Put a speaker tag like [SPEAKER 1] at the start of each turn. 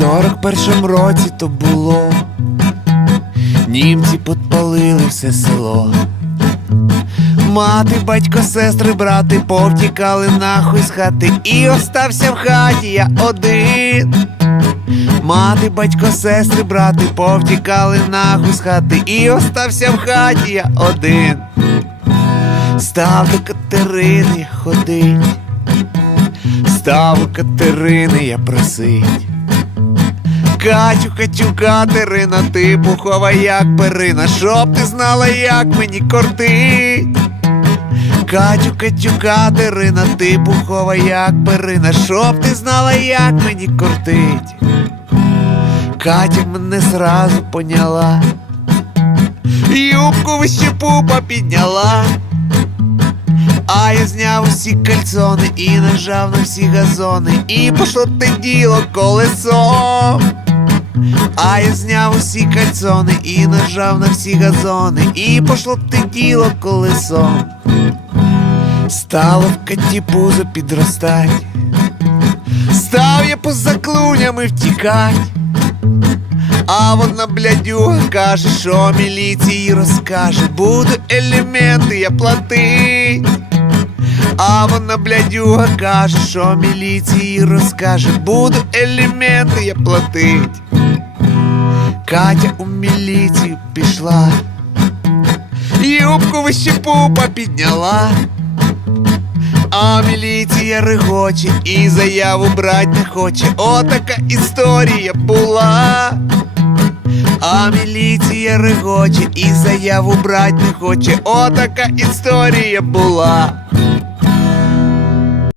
[SPEAKER 1] 41-м році то було. Німці підпалили все село. Мати, батько, сестри, брати повтікали нахуй з хати і остався в хаті я один. Мати, батько, сестри, брати повтікали нахуй з хати і остався в хаті я один. Став до Катерини ходить, став у Катерини я просить. Катю, Катю, Катерина, ти пухова як перина, щоб ти знала, як мені кортить. Катю, Катю, Катерина, ти пухова як перина, щоб ти знала, як мені кортить. Катя мене зразу поняла, юбку вище пупа підняла. А я зняв усі кальцони і нажав на всі газони, і пошло те діло колесом. А я зняв усі кальцони і нажав на всі газони, і пошло те діло колесом. Стало в коті пузо підростать, став я поза клунями втікать. А вона блядюга каже, що міліції розкаже, буду елементи я платить. А вона блядюга каже, що міліції розкаже, буду елементи я платить. Катя у міліцію пішла, юбку вище пупа підняла. А міліція регоче і заяву брать не хоче. Отака історія була. А міліція регоче і заяву брать не хоче. Отака історія була.